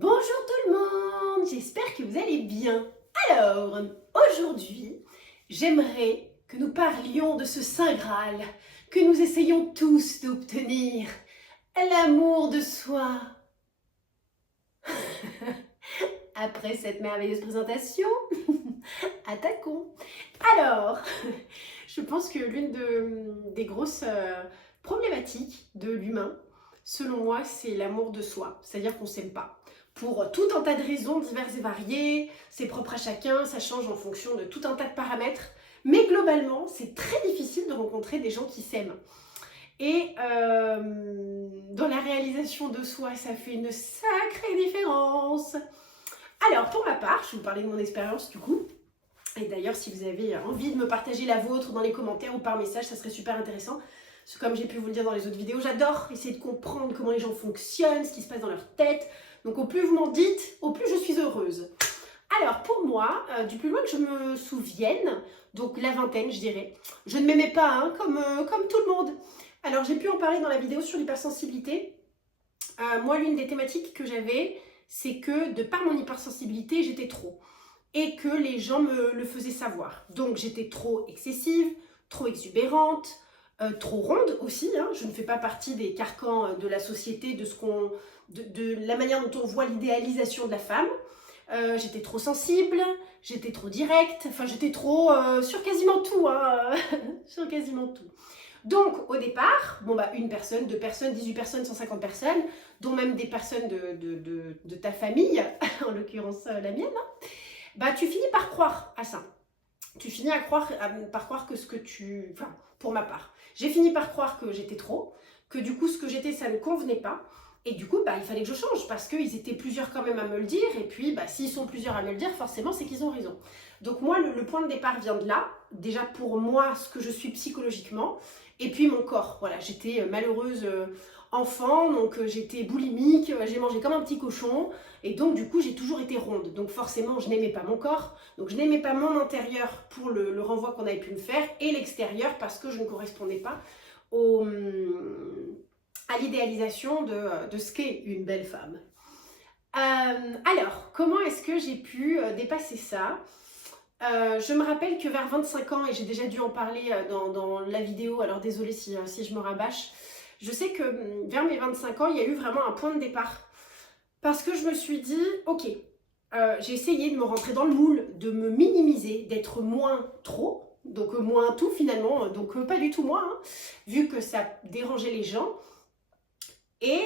Bonjour tout le monde, j'espère que vous allez bien. Alors, aujourd'hui, j'aimerais que nous parlions de ce Saint Graal que nous essayons tous d'obtenir, l'amour de soi. Après cette merveilleuse présentation, attaquons. Alors, je pense que des grosses problématiques de l'humain, selon moi, c'est l'amour de soi. C'est-à-dire qu'on ne s'aime pas. Pour tout un tas de raisons diverses et variées, c'est propre à chacun, ça change en fonction de tout un tas de paramètres. Mais globalement, c'est très difficile de rencontrer des gens qui s'aiment. Et dans la réalisation de soi, ça fait une sacrée différence. Alors, pour ma part, je vais vous parler de mon expérience du coup. Et d'ailleurs, si vous avez envie de me partager la vôtre dans les commentaires ou par message, ça serait super intéressant. Parce que comme j'ai pu vous le dire dans les autres vidéos, j'adore essayer de comprendre comment les gens fonctionnent, ce qui se passe dans leur tête. Donc au plus vous m'en dites, au plus je suis heureuse. Alors pour moi, du plus loin que je me souvienne, donc la vingtaine je dirais, je ne m'aimais pas hein, comme tout le monde. Alors j'ai pu en parler dans la vidéo sur l'hypersensibilité. Moi l'une des thématiques que j'avais, c'est que de par mon hypersensibilité, j'étais trop. Et que les gens me le faisaient savoir. Donc j'étais trop excessive, trop exubérante, trop ronde aussi, hein. Je ne fais pas partie des carcans de la société, de la manière dont on voit l'idéalisation de la femme. J'étais trop sensible, j'étais trop directe, enfin j'étais trop sur quasiment tout, hein, sur quasiment tout. Donc au départ, bon bah une personne, 2 personnes, 18 personnes, 150 personnes, dont même des personnes de ta famille, en l'occurrence la mienne, hein, bah tu finis par croire à ça. Tu finis par croire que ce que tu... Enfin, pour ma part, j'ai fini par croire que j'étais trop, que du coup, ce que j'étais, ça ne convenait pas. Et du coup, bah, il fallait que je change parce qu'ils étaient plusieurs quand même à me le dire. Et puis, bah, s'ils sont plusieurs à me le dire, forcément, c'est qu'ils ont raison. Donc moi, le point de départ vient de là. Déjà pour moi, ce que je suis psychologiquement. Et puis mon corps. Voilà, j'étais malheureuse enfant, donc j'étais boulimique, j'ai mangé comme un petit cochon. Et donc, du coup, j'ai toujours été ronde. Donc forcément, je n'aimais pas mon corps. Donc je n'aimais pas mon intérieur pour le renvoi qu'on avait pu me faire. Et l'extérieur parce que je ne correspondais pas à l'idéalisation de ce qu'est une belle femme. Alors, comment est-ce que j'ai pu dépasser ça? Je me rappelle que vers 25 ans, et j'ai déjà dû en parler dans la vidéo, alors désolée si je me rabâche, je sais que vers mes 25 ans, il y a eu vraiment un point de départ. Parce que je me suis dit, ok, j'ai essayé de me rentrer dans le moule, de me minimiser, d'être moins trop, donc moins tout finalement, donc pas du tout moi, hein, vu que ça dérangeait les gens. Et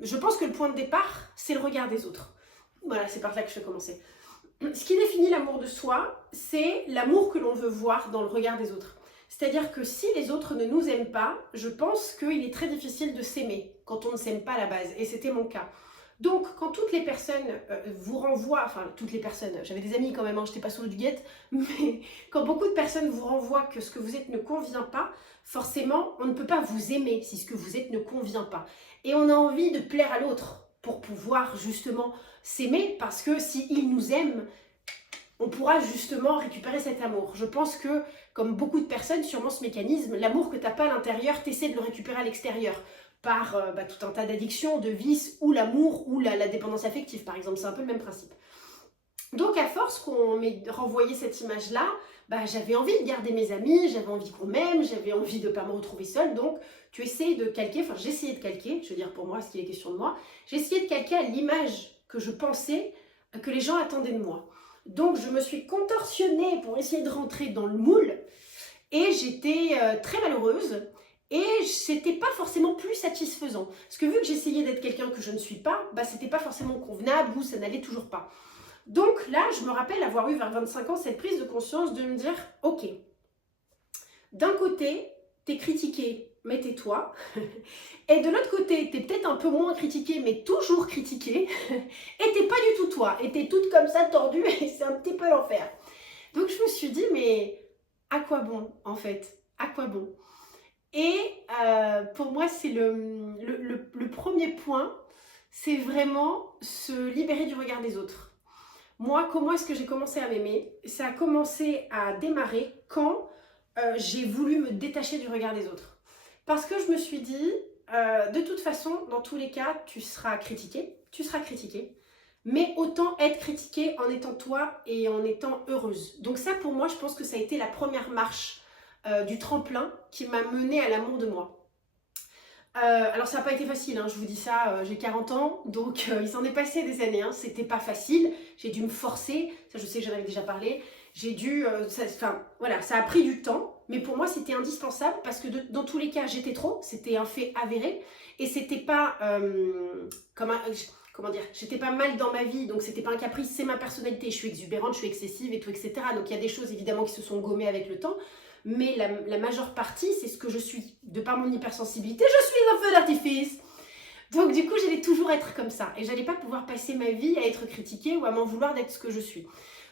je pense que le point de départ, c'est le regard des autres. Voilà, c'est par là que je vais commencer. Ce qui définit l'amour de soi, c'est l'amour que l'on veut voir dans le regard des autres. C'est-à-dire que si les autres ne nous aiment pas, je pense qu'il est très difficile de s'aimer quand on ne s'aime pas à la base. Et c'était mon cas. Donc, quand toutes les personnes vous renvoient, enfin toutes les personnes, j'avais des amis quand même, hein, je n'étais pas sous du guette, mais quand beaucoup de personnes vous renvoient que ce que vous êtes ne convient pas, forcément, on ne peut pas vous aimer si ce que vous êtes ne convient pas. Et on a envie de plaire à l'autre pour pouvoir justement s'aimer, parce que s'il nous aime, on pourra justement récupérer cet amour. Je pense que, comme beaucoup de personnes, sûrement ce mécanisme, l'amour que tu n'as pas à l'intérieur, tu essaies de le récupérer à l'extérieur par tout un tas d'addictions, de vices, ou l'amour, ou la dépendance affective, par exemple. C'est un peu le même principe. Donc, à force qu'on m'ait renvoyé cette image-là, j'avais envie de garder mes amis, j'avais envie qu'on m'aime, j'avais envie de ne pas me retrouver seule. Donc, tu essayes de calquer, enfin, j'essayais de calquer, je veux dire, pour moi, ce qui est question de moi, j'essayais de calquer à l'image que je pensais que les gens attendaient de moi. Donc, je me suis contorsionnée pour essayer de rentrer dans le moule et j'étais très malheureuse et c'était pas forcément plus satisfaisant. Parce que vu que j'essayais d'être quelqu'un que je ne suis pas, c'était pas forcément convenable ou ça n'allait toujours pas. Donc là, je me rappelle avoir eu vers 25 ans cette prise de conscience de me dire, ok, d'un côté, t'es critiqué, mais tais-toi. Et de l'autre côté, t'es peut-être un peu moins critiqué, mais toujours critiqué. Et t'es pas du tout toi. Et t'es toute comme ça, tordue, et c'est un petit peu l'enfer. Donc je me suis dit, mais à quoi bon, en fait? À quoi bon? Et pour moi, c'est le premier point, c'est vraiment se libérer du regard des autres. Moi, comment est-ce que j'ai commencé à m'aimer? Ça a commencé à démarrer quand j'ai voulu me détacher du regard des autres. Parce que je me suis dit, de toute façon, dans tous les cas, tu seras critiqué. tu seras critiquée, mais autant être critiquée en étant toi et en étant heureuse. Donc ça, pour moi, je pense que ça a été la première marche du tremplin qui m'a menée à l'amour de moi. Alors ça n'a pas été facile, hein, je vous dis ça, j'ai 40 ans, donc il s'en est passé des années, hein, c'était pas facile, j'ai dû me forcer, ça je sais que j'en avais déjà parlé, j'ai dû, voilà, ça a pris du temps, mais pour moi c'était indispensable parce que dans tous les cas j'étais trop, c'était un fait avéré, et c'était pas, comment dire, j'étais pas mal dans ma vie, donc c'était pas un caprice, c'est ma personnalité, je suis exubérante, je suis excessive et tout, etc. Donc il y a des choses évidemment qui se sont gommées avec le temps, mais la majeure partie, c'est ce que je suis. De par mon hypersensibilité, je suis un feu d'artifice. Donc du coup, j'allais toujours être comme ça. Et j'allais pas pouvoir passer ma vie à être critiquée ou à m'en vouloir d'être ce que je suis.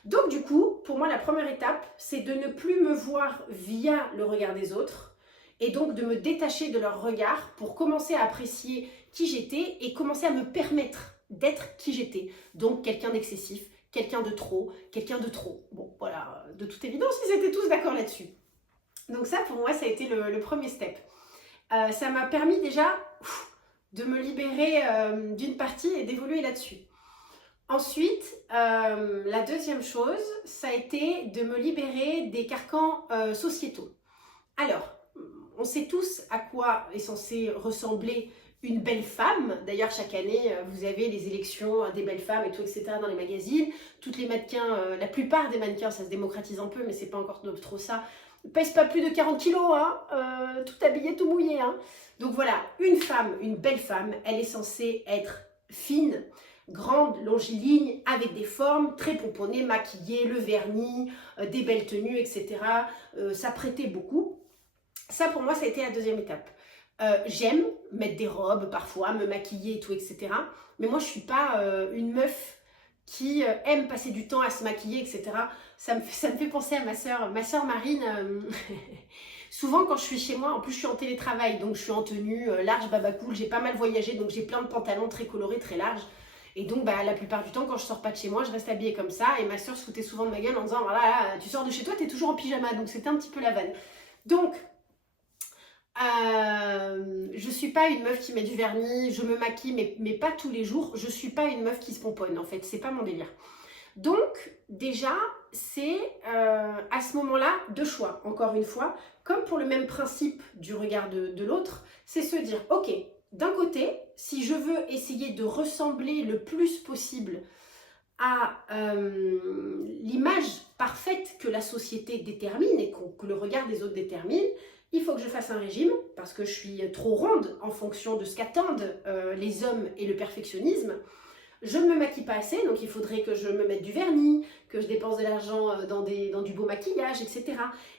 Donc du coup, pour moi, la première étape, c'est de ne plus me voir via le regard des autres. Et donc de me détacher de leur regard pour commencer à apprécier qui j'étais et commencer à me permettre d'être qui j'étais. Donc quelqu'un d'excessif, quelqu'un de trop, quelqu'un de trop. Bon, voilà, de toute évidence, ils étaient tous d'accord là-dessus. Donc ça, pour moi, ça a été le premier step. Ça m'a permis déjà de me libérer d'une partie et d'évoluer là-dessus. Ensuite, la deuxième chose, ça a été de me libérer des carcans sociétaux. Alors, on sait tous à quoi est censée ressembler une belle femme. D'ailleurs, chaque année, vous avez les élections des belles femmes et tout, etc. dans les magazines. Toutes les mannequins, la plupart des mannequins, ça se démocratise un peu, mais c'est pas encore trop ça, pèse pas plus de 40 kilos, hein, tout habillé, tout mouillé. Hein. Donc voilà, une femme, une belle femme, elle est censée être fine, grande, longiligne, avec des formes, très pomponnées, maquillée, le vernis, des belles tenues, etc. Ça prêtait beaucoup. Ça, pour moi, ça a été la deuxième étape. J'aime mettre des robes parfois, me maquiller et tout, etc. Mais moi, je suis pas une meuf qui aime passer du temps à se maquiller, etc. Ça me fait penser à ma sœur Marine. Souvent, quand je suis chez moi, en plus, je suis en télétravail, donc je suis en tenue large, baba cool. J'ai pas mal voyagé, donc j'ai plein de pantalons très colorés, très larges. Et donc, la plupart du temps, quand je sors pas de chez moi, je reste habillée comme ça. Et ma sœur se foutait souvent de ma gueule en disant, voilà, tu sors de chez toi, t'es toujours en pyjama. Donc, c'était un petit peu la vanne. Donc, je suis pas une meuf qui met du vernis, je me maquille, mais pas tous les jours. Je suis pas une meuf qui se pomponne, en fait, c'est pas mon délire. Donc, déjà, c'est à ce moment-là deux choix, encore une fois. Comme pour le même principe du regard de l'autre, c'est se dire, ok, d'un côté, si je veux essayer de ressembler le plus possible à l'image parfaite que la société détermine et que le regard des autres détermine, il faut que je fasse un régime parce que je suis trop ronde en fonction de ce qu'attendent les hommes et le perfectionnisme. Je ne me maquille pas assez, donc il faudrait que je me mette du vernis, que je dépense de l'argent dans du beau maquillage, etc.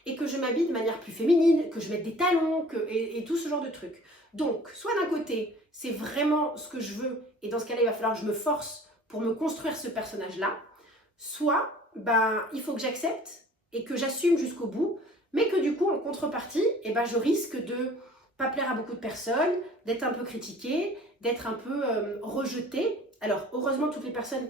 Et que je m'habille de manière plus féminine, que je mette des talons, et tout ce genre de trucs. Donc, soit d'un côté, c'est vraiment ce que je veux, et dans ce cas-là, il va falloir que je me force pour me construire ce personnage-là. Soit, il faut que j'accepte et que j'assume jusqu'au bout, mais que du coup, en contrepartie, je risque de pas plaire à beaucoup de personnes, d'être un peu critiquée, d'être un peu rejetée. Alors, heureusement, toutes les personnes...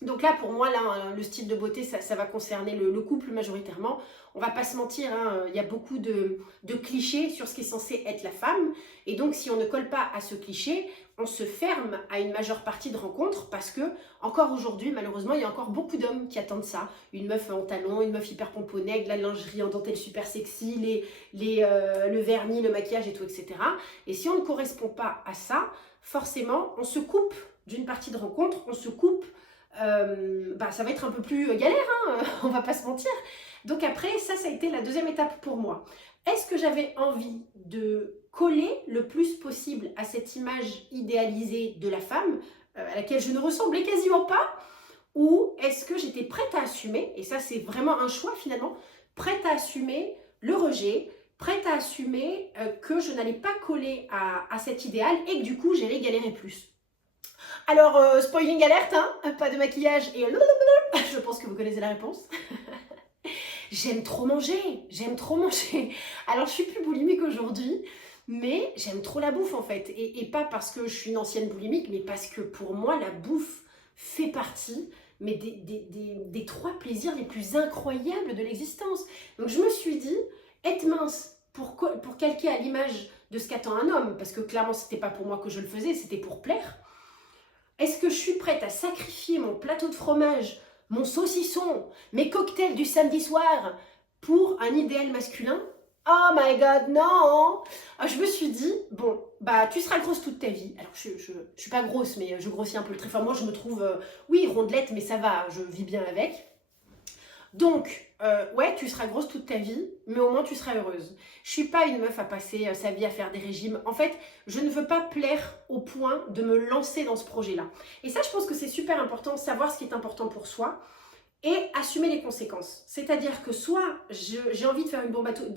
Donc là, pour moi, le style de beauté, ça va concerner le couple majoritairement. On va pas se mentir, hein, il y a beaucoup de clichés sur ce qui est censé être la femme. Et donc, si on ne colle pas à ce cliché, on se ferme à une majeure partie de rencontres parce que, encore aujourd'hui, malheureusement, il y a encore beaucoup d'hommes qui attendent ça. Une meuf en talons, une meuf hyper pomponnée, avec de la lingerie en dentelle super sexy, le vernis, le maquillage et tout, etc. Et si on ne correspond pas à ça, forcément, on se coupe d'une partie de rencontre, on se coupe, ça va être un peu plus galère, hein, on va pas se mentir. Donc après, ça a été la deuxième étape pour moi. Est-ce que j'avais envie de coller le plus possible à cette image idéalisée de la femme, à laquelle je ne ressemblais quasiment pas, ou est-ce que j'étais prête à assumer, et ça c'est vraiment un choix finalement, prête à assumer le rejet, prête à assumer que je n'allais pas coller à cet idéal et que du coup j'allais galérer plus. Alors, spoiling alerte, hein, pas de maquillage et je pense que vous connaissez la réponse. J'aime trop manger, j'aime trop manger. Alors, je suis plus boulimique aujourd'hui, mais j'aime trop la bouffe en fait. Et pas parce que je suis une ancienne boulimique, mais parce que pour moi, la bouffe fait partie des trois plaisirs les plus incroyables de l'existence. Donc, je me suis dit, être mince pour calquer à l'image de ce qu'attend un homme, parce que clairement, c'était pas pour moi que je le faisais, c'était pour plaire. Est-ce suis prête à sacrifier mon plateau de fromage, mon saucisson, mes cocktails du samedi soir pour un idéal masculin? Oh my god, non! Je me suis dit, bon, bah tu seras grosse toute ta vie. Alors je suis pas grosse, mais je grossis un peu très fort. Moi je me trouve, oui, rondelette, mais ça va, je vis bien avec. Donc, ouais, tu seras grosse toute ta vie, mais au moins tu seras heureuse. Je suis pas une meuf à passer sa vie à faire des régimes. En fait, je ne veux pas plaire au point de me lancer dans ce projet-là. Et ça, je pense que c'est super important, savoir ce qui est important pour soi et assumer les conséquences. C'est-à-dire que soit j'ai envie de faire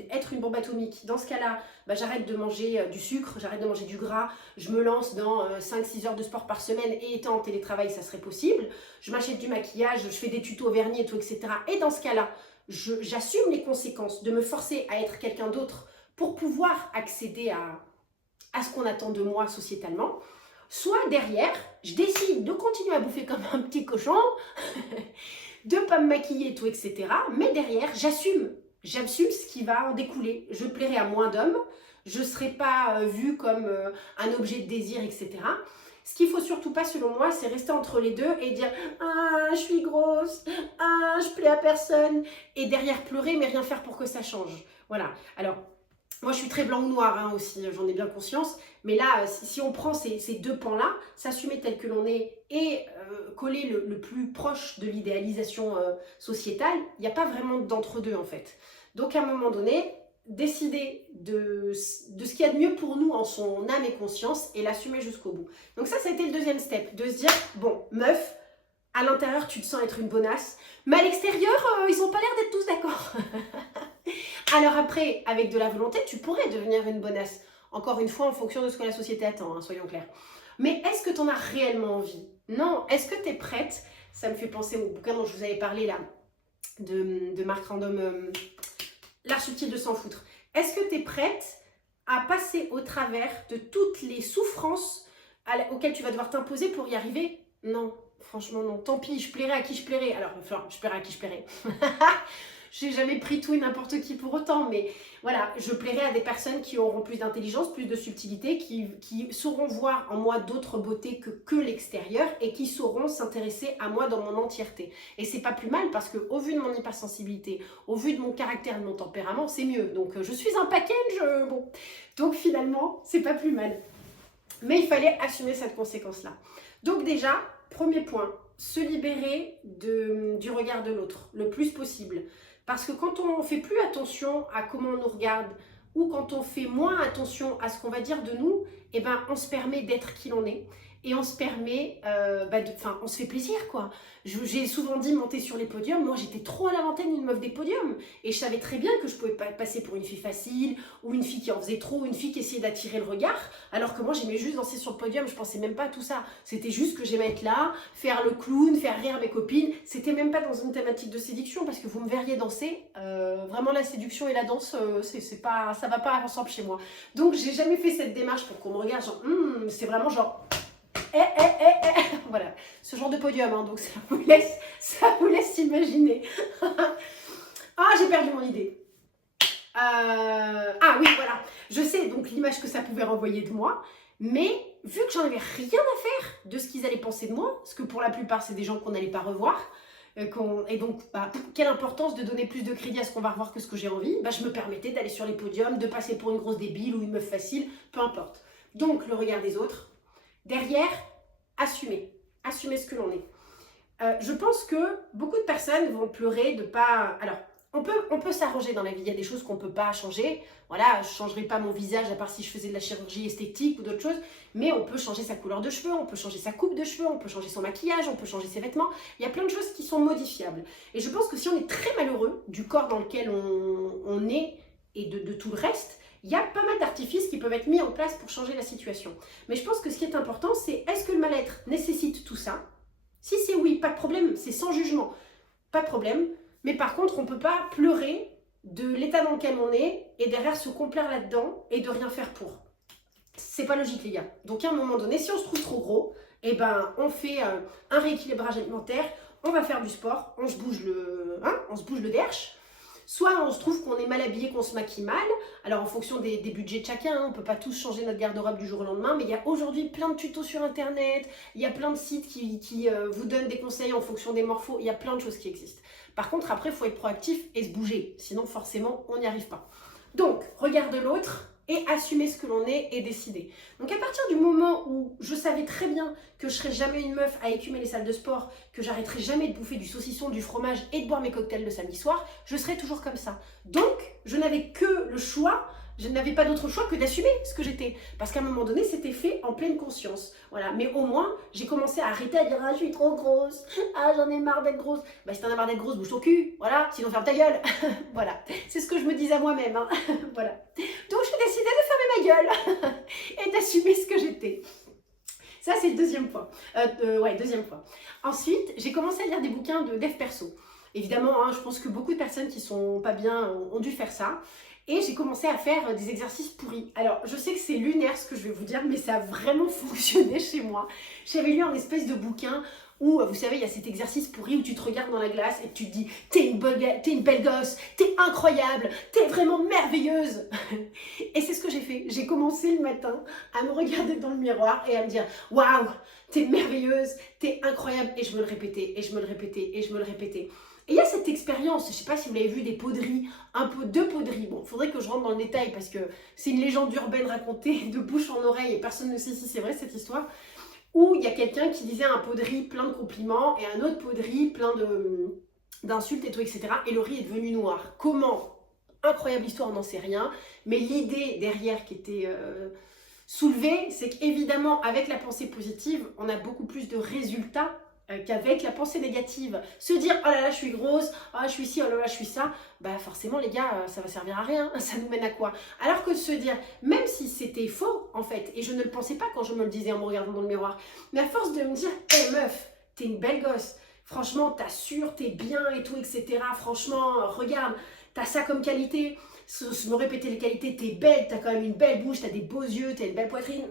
être une bombe atomique. Dans ce cas-là, bah, j'arrête de manger du sucre, j'arrête de manger du gras, je me lance dans 5-6 heures de sport par semaine et étant en télétravail, ça serait possible. Je m'achète du maquillage, je fais des tutos au vernis et tout, etc. Et dans ce cas-là, j'assume les conséquences de me forcer à être quelqu'un d'autre pour pouvoir accéder à ce qu'on attend de moi sociétalement. Soit derrière, je décide de continuer à bouffer comme un petit cochon, de ne pas me maquiller et tout, etc. Mais derrière, j'assume ce qui va en découler. Je plairai à moins d'hommes, je ne serai pas vue comme un objet de désir, etc. Ce qu'il ne faut surtout pas, selon moi, c'est rester entre les deux et dire « Ah, je suis grosse, ah, je plais à personne » et derrière pleurer, mais rien faire pour que ça change. Voilà. Alors, moi, je suis très blanc ou noir hein, aussi, j'en ai bien conscience. Mais là, si on prend ces deux pans-là, s'assumer tel que l'on est et coller le plus proche de l'idéalisation sociétale, il n'y a pas vraiment d'entre-deux en fait. Donc, à un moment donné, décider de ce qu'il y a de mieux pour nous en son âme et conscience et l'assumer jusqu'au bout. Donc ça a été le deuxième step, de se dire, bon, meuf, à l'intérieur, tu te sens être une bonasse, mais à l'extérieur, ils n'ont pas l'air d'être tous d'accord. Alors après, avec de la volonté, tu pourrais devenir une bonasse. Encore une fois, en fonction de ce que la société attend, hein, soyons clairs. Mais est-ce que tu en as réellement envie? Non. Est-ce que tu es prête? Ça me fait penser au bouquin dont je vous avais parlé là, de Marc Random, L'art subtil de s'en foutre. Est-ce que tu es prête à passer au travers de toutes les souffrances auxquelles tu vas devoir t'imposer pour y arriver? Non. Franchement, non. Tant pis, je plairai à qui je plairai. Alors, enfin, je plairai à qui je plairai. J'ai jamais pris tout et n'importe qui pour autant, mais voilà, je plairai à des personnes qui auront plus d'intelligence, plus de subtilité, qui sauront voir en moi d'autres beautés que l'extérieur et qui sauront s'intéresser à moi dans mon entièreté. Et c'est pas plus mal parce qu'au vu de mon hypersensibilité, au vu de mon caractère, de mon tempérament, c'est mieux. Donc je suis un package, bon. Donc finalement, c'est pas plus mal. Mais il fallait assumer cette conséquence-là. Donc déjà, premier point, se libérer du regard de l'autre le plus possible. Parce que quand on ne fait plus attention à comment on nous regarde ou quand on fait moins attention à ce qu'on va dire de nous, eh ben, on se permet d'être qui l'on est et on se permet, on se fait plaisir quoi. J'ai souvent dit monter sur les podiums, moi j'étais trop à la vingtaine une meuf des podiums et je savais très bien que je pouvais pas passer pour une fille facile ou une fille qui en faisait trop ou une fille qui essayait d'attirer le regard alors que moi j'aimais juste danser sur le podium, je pensais même pas à tout ça. C'était juste que j'aimais être là, faire le clown, faire rire mes copines, c'était même pas dans une thématique de séduction parce que vous me verriez danser, vraiment la séduction et la danse, c'est pas, ça va pas ensemble chez moi. Donc j'ai jamais fait cette démarche pour qu'on me regarde genre, c'est vraiment genre... Voilà, ce genre de podium, hein, donc ça vous laisse imaginer. Ah, j'ai perdu mon idée. Ah oui, voilà, je sais donc l'image que ça pouvait renvoyer de moi, mais vu que j'en avais rien à faire de ce qu'ils allaient penser de moi, parce que pour la plupart c'est des gens qu'on n'allait pas revoir, et donc quelle importance de donner plus de crédit à ce qu'on va revoir que ce que j'ai envie, je me permettais d'aller sur les podiums, de passer pour une grosse débile ou une meuf facile, peu importe. Donc le regard des autres. Derrière, assumer ce que l'on est. Je pense que beaucoup de personnes vont pleurer de pas... Alors, on peut s'arranger dans la vie, il y a des choses qu'on ne peut pas changer. Voilà, je ne changerai pas mon visage à part si je faisais de la chirurgie esthétique ou d'autres choses, mais on peut changer sa couleur de cheveux, on peut changer sa coupe de cheveux, on peut changer son maquillage, on peut changer ses vêtements. Il y a plein de choses qui sont modifiables. Et je pense que si on est très malheureux du corps dans lequel on est et de tout le reste, il y a pas mal d'artifices qui peuvent être mis en place pour changer la situation. Mais je pense que ce qui est important, c'est est-ce que le mal-être nécessite tout ça? Si c'est oui, pas de problème, c'est sans jugement, pas de problème. Mais par contre, on ne peut pas pleurer de l'état dans lequel on est et derrière se complaire là-dedans et de rien faire pour. C'est pas logique les gars. Donc à un moment donné, si on se trouve trop gros, eh ben, on fait un rééquilibrage alimentaire, on va faire du sport, on se bouge le derche. Soit on se trouve qu'on est mal habillé, qu'on se maquille mal. Alors en fonction des budgets de chacun, on ne peut pas tous changer notre garde-robe du jour au lendemain, mais il y a aujourd'hui plein de tutos sur internet, il y a plein de sites qui vous donnent des conseils en fonction des morphos, il y a plein de choses qui existent. Par contre, après, il faut être proactif et se bouger, sinon forcément, on n'y arrive pas. Donc, regarde l'autre et assumer ce que l'on est et décider. Donc à partir du moment où je savais très bien que je serais jamais une meuf à écumer les salles de sport, que j'arrêterais jamais de bouffer du saucisson, du fromage et de boire mes cocktails le samedi soir, je serais toujours comme ça. Donc je n'avais que le choix, je n'avais pas d'autre choix que d'assumer ce que j'étais. Parce qu'à un moment donné, c'était fait en pleine conscience. Voilà. Mais au moins, j'ai commencé à arrêter à dire « Ah, je suis trop grosse. Ah, j'en ai marre d'être grosse. » Bah, si t'en as marre d'être grosse, bouge ton cul. Voilà. Sinon, ferme ta gueule. Voilà. C'est ce que je me disais à moi-même. Hein. Voilà. Donc, j'ai décidé de fermer ma gueule et d'assumer ce que j'étais. Ça, c'est le deuxième point. Deuxième point. Ensuite, j'ai commencé à lire des bouquins de dev perso. Évidemment, hein, je pense que beaucoup de personnes qui sont pas bien ont dû faire ça. Et j'ai commencé à faire des exercices pourris. Alors, je sais que c'est lunaire ce que je vais vous dire, mais ça a vraiment fonctionné chez moi. J'avais lu un espèce de bouquin où, vous savez, il y a cet exercice pourri où tu te regardes dans la glace et tu te dis « T'es une belle gosse, t'es incroyable, t'es vraiment merveilleuse !» Et c'est ce que j'ai fait. J'ai commencé le matin à me regarder dans le miroir et à me dire « Waouh, t'es merveilleuse, t'es incroyable !» Et je me le répétais, et je me le répétais, et je me le répétais. Et il y a cette expérience, je ne sais pas si vous l'avez vu, des poteries, un peu de poteries. Bon, il faudrait que je rentre dans le détail parce que c'est une légende urbaine racontée de bouche en oreille et personne ne sait si c'est vrai cette histoire. Où il y a quelqu'un qui disait un pot de riz plein de compliments et un autre pot de riz plein d'insultes et tout, etc. Et le riz est devenu noir. Comment? Incroyable histoire, on n'en sait rien. Mais l'idée derrière qui était soulevée, c'est qu'évidemment, avec la pensée positive, on a beaucoup plus de résultats qu'avec la pensée négative. Se dire « Oh là là, je suis grosse, oh je suis ci, oh là là, je suis ça », bah forcément les gars, ça va servir à rien, ça nous mène à quoi? Alors que de se dire, même si c'était faux en fait, et je ne le pensais pas quand je me le disais en me regardant dans le miroir, mais à force de me dire « Hé meuf, t'es une belle gosse, franchement t'assures, t'es bien et tout, etc. Franchement, regarde, t'as ça comme qualité », me répéter les qualités, t'es belle, t'as quand même une belle bouche, t'as des beaux yeux, t'as une belle poitrine,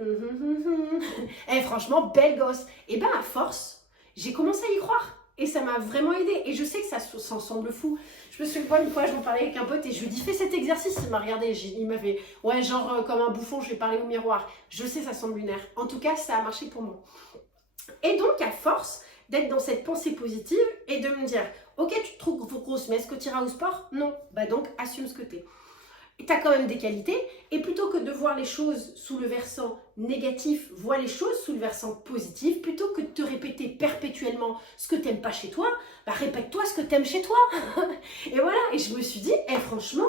et franchement, belle gosse. Et ben à force, j'ai commencé à y croire et ça m'a vraiment aidé. Et je sais que ça semble fou. Je me souviens une fois, je m'en parlais avec un pote et je lui ai dit fais cet exercice. Il m'a regardé, il m'a fait ouais, genre comme un bouffon, je vais parler au miroir. Je sais, ça semble lunaire. En tout cas, ça a marché pour moi. Et donc, à force d'être dans cette pensée positive et de me dire ok, tu te trouves grosse, mais est-ce que tu iras au sport? Non. Bah donc, assume ce que t'es. Tu as quand même des qualités, et plutôt que de voir les choses sous le versant négatif, vois les choses sous le versant positif, plutôt que de te répéter perpétuellement ce que tu n'aimes pas chez toi, bah répète-toi ce que tu aimes chez toi. Et voilà, et je me suis dit, franchement,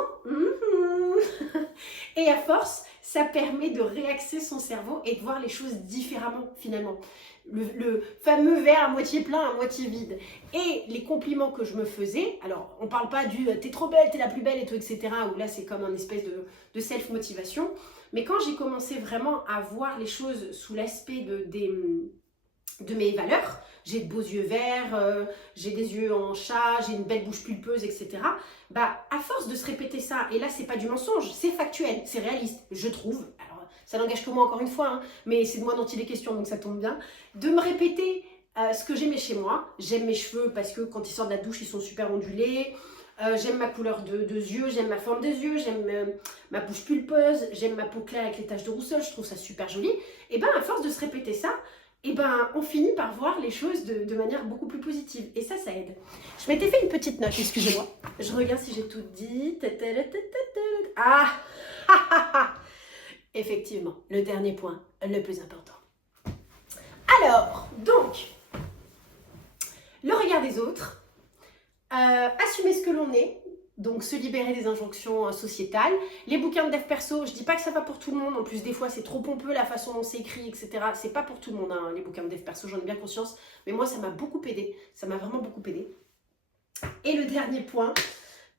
et à force, ça permet de réaxer son cerveau et de voir les choses différemment finalement. Le fameux verre à moitié plein, à moitié vide. Et les compliments que je me faisais, alors on parle pas du t'es trop belle, t'es la plus belle et tout, etc. où là c'est comme un espèce de self-motivation. Mais quand j'ai commencé vraiment à voir les choses sous l'aspect de mes valeurs, j'ai de beaux yeux verts, j'ai des yeux en chat, j'ai une belle bouche pulpeuse, etc. Bah à force de se répéter ça, et là c'est pas du mensonge, c'est factuel, c'est réaliste, je trouve. Alors, ça n'engage que moi encore une fois, hein, mais c'est de moi dont il est question, donc ça tombe bien. De me répéter ce que j'aimais chez moi. J'aime mes cheveux parce que quand ils sortent de la douche, ils sont super ondulés. J'aime ma couleur de yeux, j'aime ma forme des yeux, j'aime ma bouche pulpeuse, j'aime ma peau claire avec les taches de rousseur, je trouve ça super joli. Et bien, à force de se répéter ça, et ben, on finit par voir les choses de manière beaucoup plus positive. Et ça aide. Je m'étais fait une petite note, excusez-moi. Je regarde si j'ai tout dit. Ah effectivement, le dernier point, le plus important. Alors, donc, le regard des autres, assumer ce que l'on est, donc se libérer des injonctions sociétales. Les bouquins de dev perso, je dis pas que ça va pour tout le monde, en plus des fois c'est trop pompeux la façon dont c'est écrit, etc. C'est pas pour tout le monde, hein, les bouquins de dev perso, j'en ai bien conscience, mais moi ça m'a beaucoup aidé, ça m'a vraiment beaucoup aidé. Et le dernier point,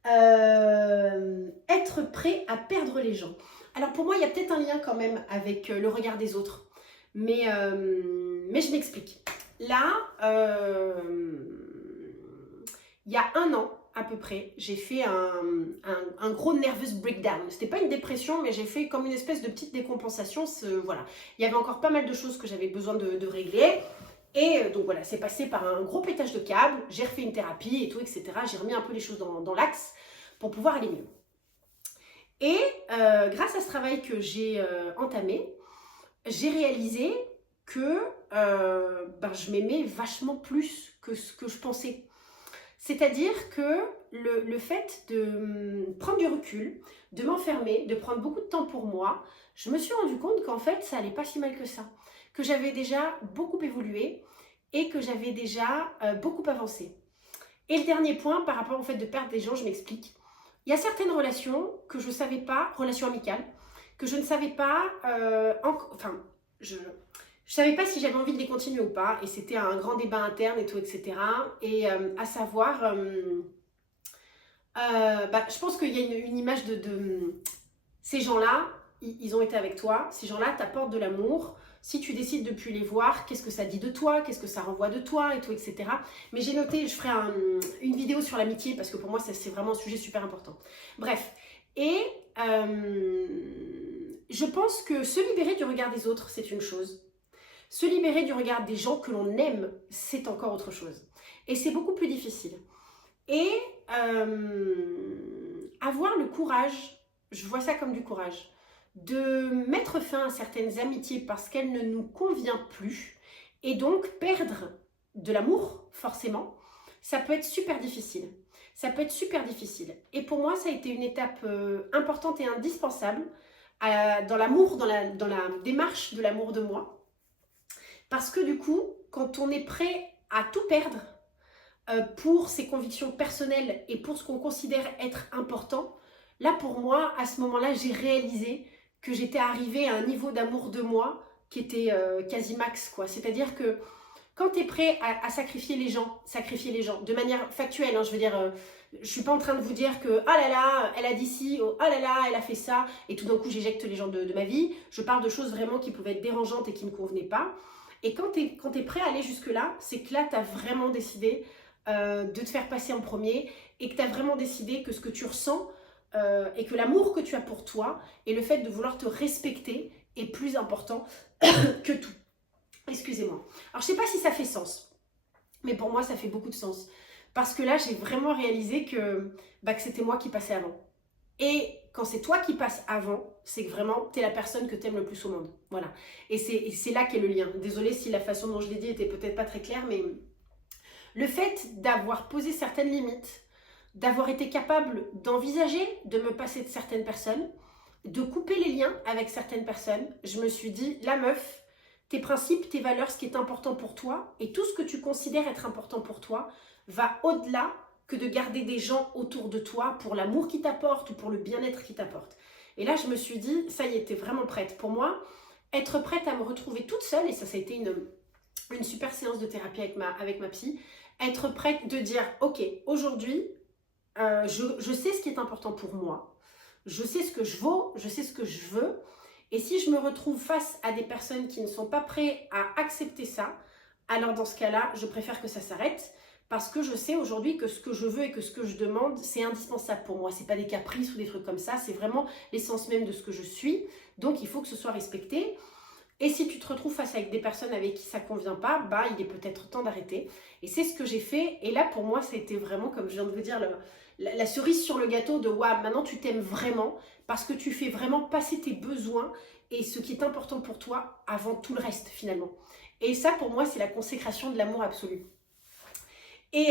être prêt à perdre les gens. Alors pour moi, il y a peut-être un lien quand même avec le regard des autres, mais je m'explique. Là, il y a un an à peu près, j'ai fait un gros nervous breakdown. C'était pas une dépression, mais j'ai fait comme une espèce de petite décompensation. Voilà. Il y avait encore pas mal de choses que j'avais besoin de régler. Et donc voilà, c'est passé par un gros pétage de câble. J'ai refait une thérapie et tout, etc. J'ai remis un peu les choses dans l'axe. pour pouvoir aller mieux. Et grâce à ce travail que j'ai entamé, j'ai réalisé que je m'aimais vachement plus que ce que je pensais. C'est-à-dire que le fait de prendre du recul, de m'enfermer, de prendre beaucoup de temps pour moi, je me suis rendu compte qu'en fait, ça allait pas si mal que ça. Que j'avais déjà beaucoup évolué et que j'avais déjà beaucoup avancé. Et le dernier point, par rapport au fait de perdre des gens, je m'explique. Il y a certaines relations que je ne savais pas, relations amicales, que je ne savais pas, je savais pas si j'avais envie de les continuer ou pas, et c'était un grand débat interne et tout, etc. Et à savoir, je pense qu'il y a une image de ces gens-là, ils ont été avec toi, ces gens-là t'apportent de l'amour. Si tu décides de ne plus les voir, qu'est-ce que ça dit de toi, qu'est-ce que ça renvoie de toi et tout, etc. Mais j'ai noté, je ferai une vidéo sur l'amitié parce que pour moi, c'est vraiment un sujet super important. Bref, et je pense que se libérer du regard des autres, c'est une chose. Se libérer du regard des gens que l'on aime, c'est encore autre chose. Et c'est beaucoup plus difficile. Et avoir le courage, je vois ça comme du courage, de mettre fin à certaines amitiés parce qu'elles ne nous conviennent plus et donc perdre de l'amour, forcément, ça peut être super difficile. Ça peut être super difficile. Et pour moi, ça a été une étape importante et indispensable dans l'amour, dans la démarche de l'amour de moi. Parce que du coup, quand on est prêt à tout perdre pour ses convictions personnelles et pour ce qu'on considère être important, là pour moi, à ce moment-là, j'ai réalisé que j'étais arrivée à un niveau d'amour de moi qui était quasi max, quoi. C'est-à-dire que quand tu es prêt à sacrifier les gens, de manière factuelle, hein, je veux dire, je suis pas en train de vous dire que ah là là, elle a dit ci, oh ah là là, elle a fait ça, et tout d'un coup j'éjecte les gens de ma vie. Je parle de choses vraiment qui pouvaient être dérangeantes et qui ne convenaient pas. Et quand tu es prêt à aller jusque-là, c'est que là, tu as vraiment décidé de te faire passer en premier et que tu as vraiment décidé que ce que tu ressens et que l'amour que tu as pour toi et le fait de vouloir te respecter est plus important que tout. Excusez-moi. Alors, je ne sais pas si ça fait sens, mais pour moi, ça fait beaucoup de sens. Parce que là, j'ai vraiment réalisé que c'était moi qui passais avant. Et quand c'est toi qui passes avant, c'est que vraiment, tu es la personne que tu aimes le plus au monde. Voilà. Et c'est là qu'est le lien. Désolée si la façon dont je l'ai dit était peut-être pas très claire, mais le fait d'avoir posé certaines limites, d'avoir été capable d'envisager de me passer de certaines personnes, de couper les liens avec certaines personnes, je me suis dit, la meuf, tes principes, tes valeurs, ce qui est important pour toi, et tout ce que tu considères être important pour toi, va au-delà que de garder des gens autour de toi pour l'amour qu'ils t'apportent ou pour le bien-être qu'ils t'apportent. Et là, je me suis dit, ça y est, t'es vraiment prête. Pour moi, être prête à me retrouver toute seule, et ça a été une super séance de thérapie avec ma psy, être prête de dire, ok, aujourd'hui, je sais ce qui est important pour moi, je sais ce que je vaux, je sais ce que je veux, et si je me retrouve face à des personnes qui ne sont pas prêtes à accepter ça, alors dans ce cas-là, je préfère que ça s'arrête, parce que je sais aujourd'hui que ce que je veux et que ce que je demande, c'est indispensable pour moi. Ce n'est pas des caprices ou des trucs comme ça, c'est vraiment l'essence même de ce que je suis, donc il faut que ce soit respecté. Et si tu te retrouves face avec des personnes avec qui ça ne convient pas, il est peut-être temps d'arrêter. Et c'est ce que j'ai fait. Et là, pour moi, c'était vraiment, comme je viens de vous dire, la cerise sur le gâteau de « Waouh, maintenant tu t'aimes vraiment parce que tu fais vraiment passer tes besoins et ce qui est important pour toi avant tout le reste, finalement. » Et ça, pour moi, c'est la consécration de l'amour absolu. Et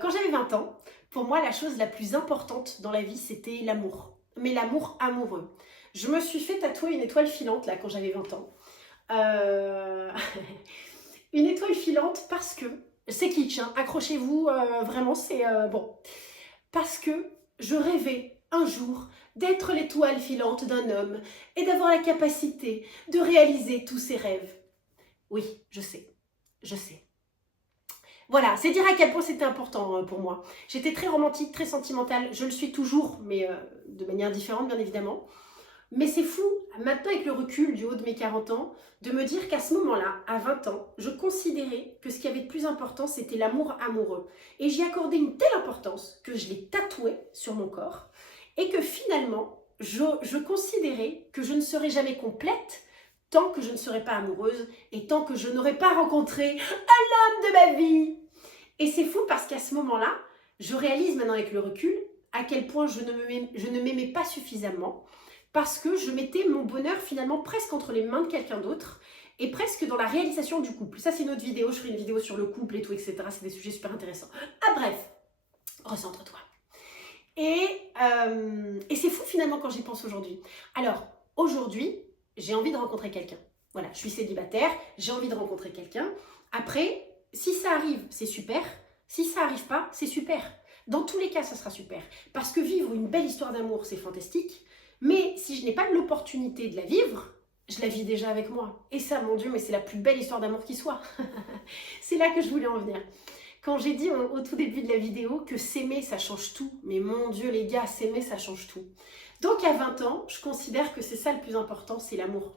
quand j'avais 20 ans, pour moi, la chose la plus importante dans la vie, c'était l'amour. Mais l'amour amoureux. Je me suis fait tatouer une étoile filante, là, quand j'avais 20 ans. Une étoile filante parce que, c'est kitsch, hein, accrochez-vous, vraiment, c'est bon. Parce que je rêvais un jour d'être l'étoile filante d'un homme et d'avoir la capacité de réaliser tous ses rêves. Oui, je sais. Voilà, c'est dire à quel point c'était important pour moi. J'étais très romantique, très sentimentale, je le suis toujours, mais de manière différente bien évidemment. Mais c'est fou, maintenant avec le recul du haut de mes 40 ans, de me dire qu'à ce moment-là, à 20 ans, je considérais que ce qui avait de plus important, c'était l'amour amoureux. Et j'y accordais une telle importance que je l'ai tatoué sur mon corps et que finalement, je considérais que je ne serais jamais complète tant que je ne serais pas amoureuse et tant que je n'aurais pas rencontré l'homme de ma vie. Et c'est fou parce qu'à ce moment-là, je réalise maintenant avec le recul à quel point je ne m'aimais pas suffisamment parce que je mettais mon bonheur finalement presque entre les mains de quelqu'un d'autre et presque dans la réalisation du couple. Ça, c'est une autre vidéo, je ferai une vidéo sur le couple et tout, etc. C'est des sujets super intéressants. Ah bref, recentre-toi. Et c'est fou finalement quand j'y pense aujourd'hui. Alors, aujourd'hui, j'ai envie de rencontrer quelqu'un. Voilà, je suis célibataire, j'ai envie de rencontrer quelqu'un. Après, si ça arrive, c'est super. Si ça n'arrive pas, c'est super. Dans tous les cas, ça sera super. Parce que vivre une belle histoire d'amour, c'est fantastique. Mais si je n'ai pas l'opportunité de la vivre, je la vis déjà avec moi. Et ça, mon Dieu, mais c'est la plus belle histoire d'amour qui soit. C'est là que je voulais en venir. Quand j'ai dit au tout début de la vidéo que s'aimer, ça change tout. Mais mon Dieu, les gars, s'aimer, ça change tout. Donc à 20 ans, je considère que c'est ça le plus important, c'est l'amour.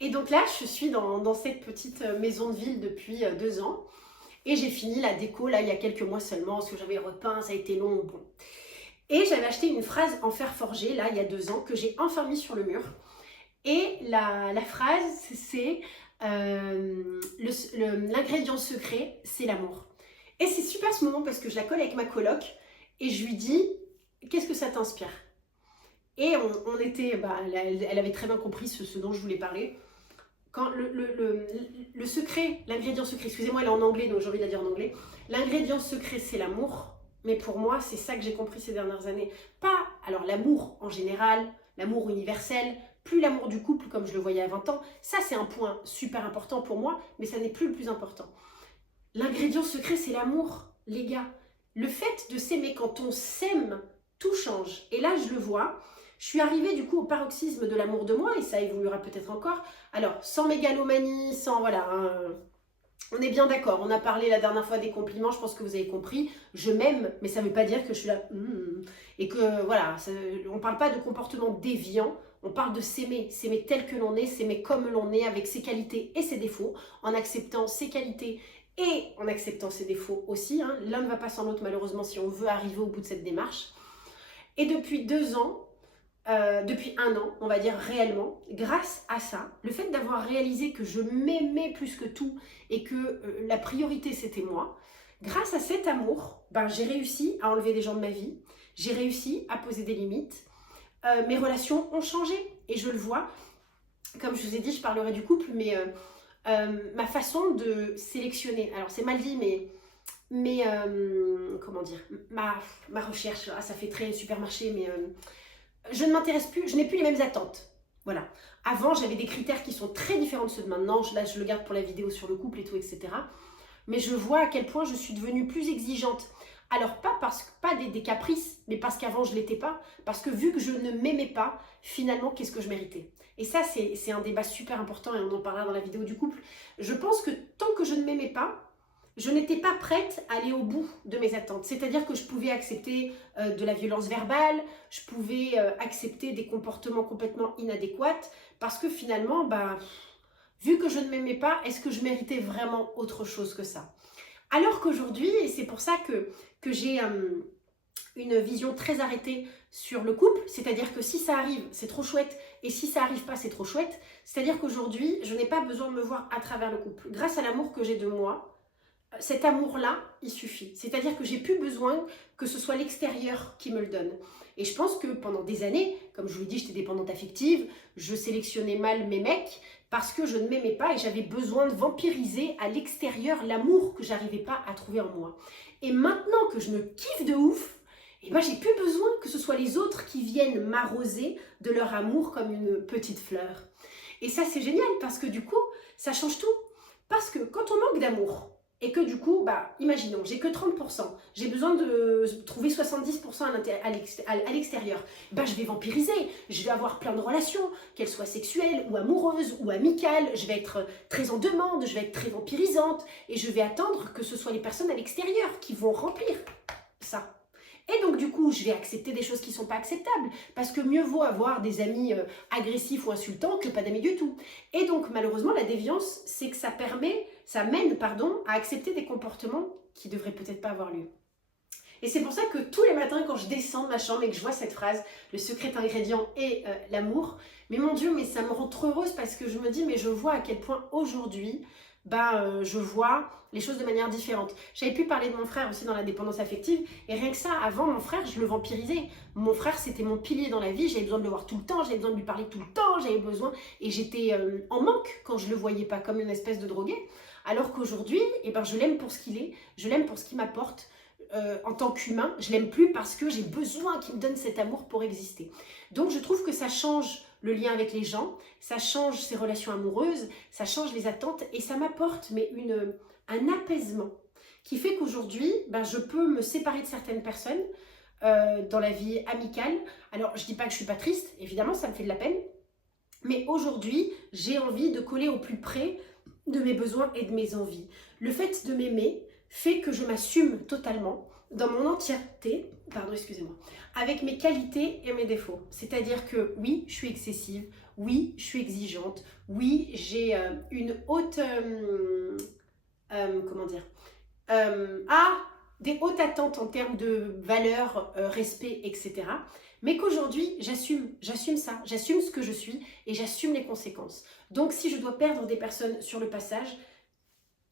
Et donc là, je suis dans cette petite maison de ville depuis 2 ans. Et j'ai fini la déco, là, il y a quelques mois seulement, parce que j'avais repeint, ça a été long, bon. Et j'avais acheté une phrase en fer forgé, là, il y a 2 ans, que j'ai enfin mis sur le mur. Et la phrase, c'est l'ingrédient secret, c'est l'amour. Et c'est super ce moment, parce que je la colle avec ma coloc, et je lui dis, qu'est-ce que ça t'inspire? Et on était, elle avait très bien compris ce dont je voulais parler. Quand le secret, l'ingrédient secret, excusez-moi, elle est en anglais, donc j'ai envie de la dire en anglais. L'ingrédient secret, c'est l'amour. Mais pour moi, c'est ça que j'ai compris ces dernières années. Pas, alors l'amour en général, l'amour universel, plus l'amour du couple comme je le voyais à 20 ans. Ça, c'est un point super important pour moi, mais ça n'est plus le plus important. L'ingrédient secret, c'est l'amour, les gars. Le fait de s'aimer, quand on s'aime, tout change. Et là, je le vois. Je suis arrivée du coup au paroxysme de l'amour de moi et ça évoluera peut-être encore. Alors, sans mégalomanie, sans voilà, hein, on est bien d'accord. On a parlé la dernière fois des compliments, je pense que vous avez compris. Je m'aime, mais ça ne veut pas dire que je suis là. Et que voilà, on ne parle pas de comportement déviant, on parle de s'aimer tel que l'on est, s'aimer comme l'on est, avec ses qualités et ses défauts, en acceptant ses qualités et en acceptant ses défauts aussi. Hein. L'un ne va pas sans l'autre malheureusement si on veut arriver au bout de cette démarche. Et depuis 2 ans, depuis 1 an, on va dire réellement, grâce à ça, le fait d'avoir réalisé que je m'aimais plus que tout et que la priorité c'était moi, grâce à cet amour, j'ai réussi à enlever des gens de ma vie, j'ai réussi à poser des limites, mes relations ont changé et je le vois, comme je vous ai dit, je parlerai du couple, mais ma façon de sélectionner, alors c'est mal dit, mais comment dire, ma recherche, ça fait très supermarché, mais je ne m'intéresse plus, je n'ai plus les mêmes attentes. Voilà. Avant, j'avais des critères qui sont très différents de ceux de maintenant. Là, je le garde pour la vidéo sur le couple et tout, etc. Mais je vois à quel point je suis devenue plus exigeante. Alors, pas des caprices, mais parce qu'avant, je ne l'étais pas. Parce que vu que je ne m'aimais pas, finalement, qu'est-ce que je méritais? Et ça, c'est un débat super important et on en parlera dans la vidéo du couple. Je pense que tant que je ne m'aimais pas, je n'étais pas prête à aller au bout de mes attentes. C'est-à-dire que je pouvais accepter de la violence verbale, je pouvais accepter des comportements complètement inadéquats, parce que finalement, vu que je ne m'aimais pas, est-ce que je méritais vraiment autre chose que ça? Alors qu'aujourd'hui, et c'est pour ça que j'ai une vision très arrêtée sur le couple, c'est-à-dire que si ça arrive, c'est trop chouette, et si ça n'arrive pas, c'est trop chouette. C'est-à-dire qu'aujourd'hui, je n'ai pas besoin de me voir à travers le couple. Grâce à l'amour que j'ai de moi, cet amour-là, il suffit. C'est-à-dire que j'ai plus besoin que ce soit l'extérieur qui me le donne. Et je pense que pendant des années, comme je vous l'ai dit, j'étais dépendante affective, je sélectionnais mal mes mecs parce que je ne m'aimais pas et j'avais besoin de vampiriser à l'extérieur l'amour que j'arrivais pas à trouver en moi. Et maintenant que je me kiffe de ouf, j'ai plus besoin que ce soit les autres qui viennent m'arroser de leur amour comme une petite fleur. Et ça, c'est génial parce que du coup, ça change tout. Parce que quand on manque d'amour, et que du coup, imaginons, j'ai que 30%, j'ai besoin de trouver 70% à l'extérieur. Je vais vampiriser, je vais avoir plein de relations, qu'elles soient sexuelles ou amoureuses ou amicales, je vais être très en demande, je vais être très vampirisante, et je vais attendre que ce soit les personnes à l'extérieur qui vont remplir ça. Et donc du coup, je vais accepter des choses qui ne sont pas acceptables, parce que mieux vaut avoir des amis agressifs ou insultants que pas d'amis du tout. Et donc malheureusement, la déviance, c'est que ça mène à accepter des comportements qui ne devraient peut-être pas avoir lieu. Et c'est pour ça que tous les matins, quand je descends de ma chambre et que je vois cette phrase, le secret ingrédient est l'amour, mais mon Dieu, mais ça me rend trop heureuse parce que je me dis, mais je vois à quel point aujourd'hui, je vois les choses de manière différente. J'avais pu parler de mon frère aussi dans la dépendance affective, et rien que ça, avant mon frère, je le vampirisais. Mon frère, c'était mon pilier dans la vie, j'avais besoin de le voir tout le temps, j'avais besoin de lui parler tout le temps, j'avais besoin, et j'étais en manque quand je le voyais pas, comme une espèce de drogué. Alors qu'aujourd'hui, je l'aime pour ce qu'il est, je l'aime pour ce qu'il m'apporte en tant qu'humain, je l'aime plus parce que j'ai besoin qu'il me donne cet amour pour exister. Donc je trouve que ça change le lien avec les gens, ça change ses relations amoureuses, ça change les attentes et ça m'apporte un apaisement qui fait qu'aujourd'hui, je peux me séparer de certaines personnes dans la vie amicale. Alors je dis pas que je suis pas triste, évidemment ça me fait de la peine, mais aujourd'hui j'ai envie de coller au plus près de mes besoins et de mes envies. Le fait de m'aimer fait que je m'assume totalement dans mon entièreté, excusez-moi, avec mes qualités et mes défauts. C'est-à-dire que oui, je suis excessive, oui, je suis exigeante, oui, j'ai une haute... des hautes attentes en termes de valeur, respect, etc. Mais qu'aujourd'hui, j'assume ça, j'assume ce que je suis et j'assume les conséquences. Donc si je dois perdre des personnes sur le passage,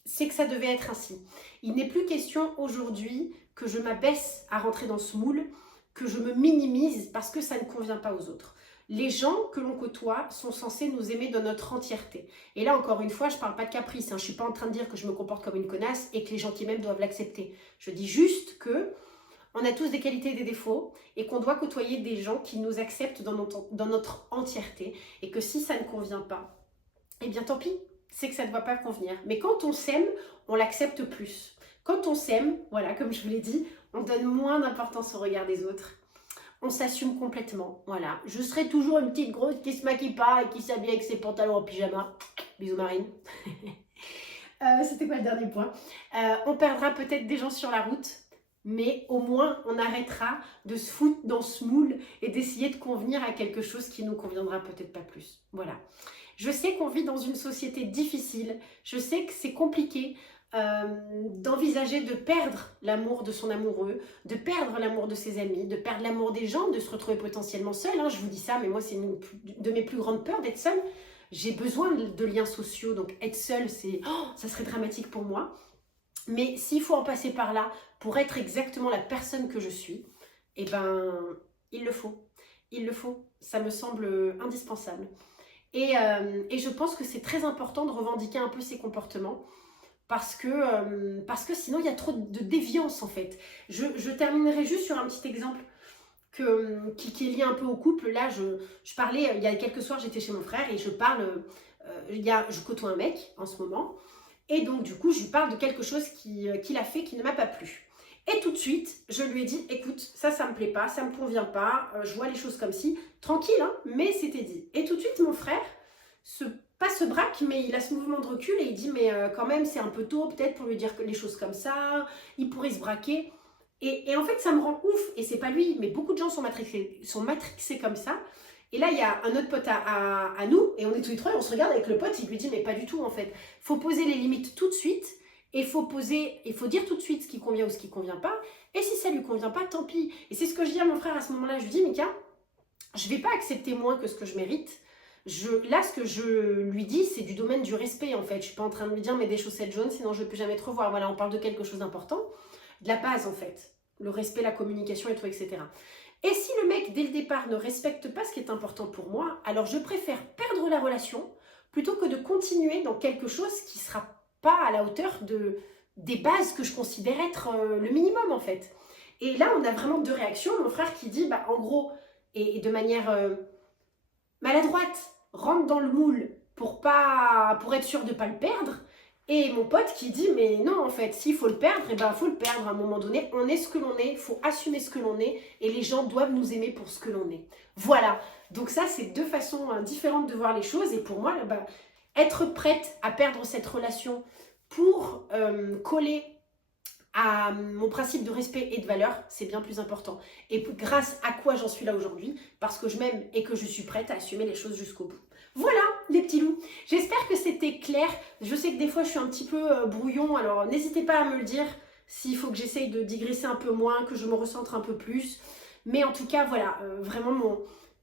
c'est que ça devait être ainsi. Il n'est plus question aujourd'hui que je m'abaisse à rentrer dans ce moule, que je me minimise parce que ça ne convient pas aux autres. Les gens que l'on côtoie sont censés nous aimer de notre entièreté. Et là, encore une fois, je ne parle pas de caprice. Je ne suis pas en train de dire que je me comporte comme une connasse et que les gens qui m'aiment doivent l'accepter. Je dis juste que on a tous des qualités et des défauts et qu'on doit côtoyer des gens qui nous acceptent dans notre entièreté. Et que si ça ne convient pas, eh bien tant pis, c'est que ça ne va pas convenir. Mais quand on s'aime, on l'accepte plus. Quand on s'aime, voilà, comme je vous l'ai dit, on donne moins d'importance au regard des autres. On s'assume complètement, voilà. Je serai toujours une petite grosse qui se maquille pas et qui s'habille avec ses pantalons en pyjama. Bisous Marine. C'était quoi le dernier point? On perdra peut-être des gens sur la route, mais au moins on arrêtera de se foutre dans ce moule et d'essayer de convenir à quelque chose qui nous conviendra peut-être pas plus. Voilà. Je sais qu'on vit dans une société difficile, je sais que c'est compliqué d'envisager de perdre l'amour de son amoureux, de perdre l'amour de ses amis, de perdre l'amour des gens, de se retrouver potentiellement seul. Je vous dis ça, mais moi c'est une de mes plus grandes peurs d'être seule. J'ai besoin de liens sociaux, donc être seule, ça serait dramatique pour moi. Mais s'il faut en passer par là pour être exactement la personne que je suis, eh ben, il le faut. Il le faut. Ça me semble indispensable. Et je pense que c'est très important de revendiquer un peu ces comportements parce que sinon il y a trop de déviance en fait. Je terminerai juste sur un petit exemple qui est lié un peu au couple. Là, je parlais, il y a quelques soirs, j'étais chez mon frère et je côtoie un mec en ce moment. Et donc du coup, je lui parle de quelque chose qu'il a fait qui ne m'a pas plu. Et tout de suite, je lui ai dit, écoute, ça me plaît pas, ça me convient pas, je vois les choses comme ci, tranquille, hein, mais c'était dit. Et tout de suite, mon frère, pas se braque, mais il a ce mouvement de recul et il dit, mais quand même, c'est un peu tôt peut-être pour lui dire les choses comme ça, il pourrait se braquer. Et en fait, ça me rend ouf, et c'est pas lui, mais beaucoup de gens sont matrixés comme ça. Et là, il y a un autre pote à nous, et on est tous les trois, et on se regarde avec le pote, il lui dit, mais pas du tout en fait. Faut poser les limites tout de suite, et faut dire tout de suite ce qui convient ou ce qui convient pas. Et si ça lui convient pas, tant pis. Et c'est ce que je dis à mon frère à ce moment-là. Je lui dis, Mika, je vais pas accepter moins que ce que je mérite. Là, ce que je lui dis, c'est du domaine du respect en fait. Je suis pas en train de lui dire, mets des chaussettes jaunes, sinon je ne peux jamais te revoir. Voilà, on parle de quelque chose d'important. De la base en fait. Le respect, la communication et tout, etc. Et si le mec, dès le départ, ne respecte pas ce qui est important pour moi, alors je préfère perdre la relation plutôt que de continuer dans quelque chose qui sera pas à la hauteur des bases que je considère être le minimum en fait. Et là, on a vraiment deux réactions. Mon frère qui dit, en gros, et de manière maladroite, rentre dans le moule pour être sûr de ne pas le perdre. Et mon pote qui dit, mais non, en fait, s'il faut le perdre, faut le perdre à un moment donné. On est ce que l'on est, il faut assumer ce que l'on est, et les gens doivent nous aimer pour ce que l'on est. Voilà. Donc ça, c'est deux façons différentes de voir les choses. Et pour moi, être prête à perdre cette relation pour coller à mon principe de respect et de valeur, c'est bien plus important. Et grâce à quoi j'en suis là aujourd'hui? Parce que je m'aime et que je suis prête à assumer les choses jusqu'au bout. Voilà les petits loups, j'espère que c'était clair. Je sais que des fois je suis un petit peu brouillon, alors n'hésitez pas à me le dire s'il faut que j'essaye de digresser un peu moins, que je me recentre un peu plus. Mais en tout cas, voilà, vraiment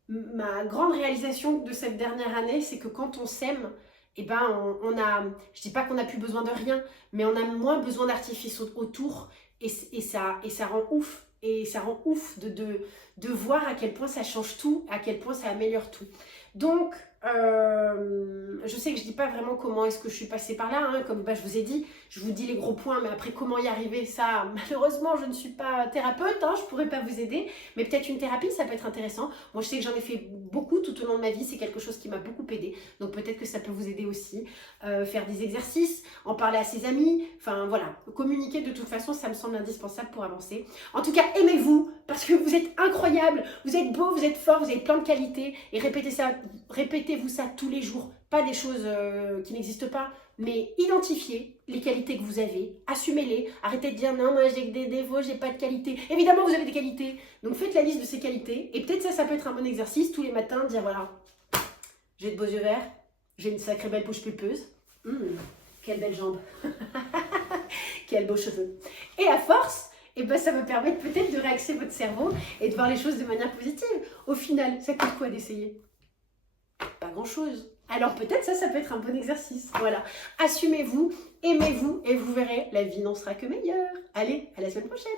ma grande réalisation de cette dernière année, c'est que quand on s'aime, et ben je dis pas qu'on n'a plus besoin de rien, mais on a moins besoin d'artifice autour et ça rend ouf. Et ça rend ouf de voir à quel point ça change tout, à quel point ça améliore tout. Donc, je sais que je dis pas vraiment comment est-ce que je suis passée par là, hein, comme je vous ai dit, je vous dis les gros points, mais après comment y arriver, ça, malheureusement, je ne suis pas thérapeute, hein, je pourrais pas vous aider, mais peut-être une thérapie, ça peut être intéressant. Moi, je sais que j'en ai fait beaucoup tout au long de ma vie, c'est quelque chose qui m'a beaucoup aidé, donc peut-être que ça peut vous aider aussi. Faire des exercices, en parler à ses amis, enfin voilà, communiquer de toute façon, ça me semble indispensable pour avancer. En tout cas, aimez-vous, parce que vous êtes incroyable, vous êtes beau, vous êtes fort, vous avez plein de qualités, et répétez-vous ça tous les jours, pas des choses qui n'existent pas, mais identifiez les qualités que vous avez, assumez-les, arrêtez de dire non, moi j'ai que des défauts, j'ai pas de qualité. Évidemment, vous avez des qualités, donc faites la liste de ces qualités, et peut-être ça peut être un bon exercice tous les matins, de dire voilà, j'ai de beaux yeux verts, j'ai une sacrée belle bouche pulpeuse, quelle belle jambe, quels beaux cheveux. Et à force, et ben ça me permet peut-être de réaxer votre cerveau et de voir les choses de manière positive. Au final, ça coûte quoi d'essayer? Pas grand-chose. Alors peut-être ça peut être un bon exercice. Voilà. Assumez-vous, aimez-vous et vous verrez, la vie n'en sera que meilleure. Allez, à la semaine prochaine.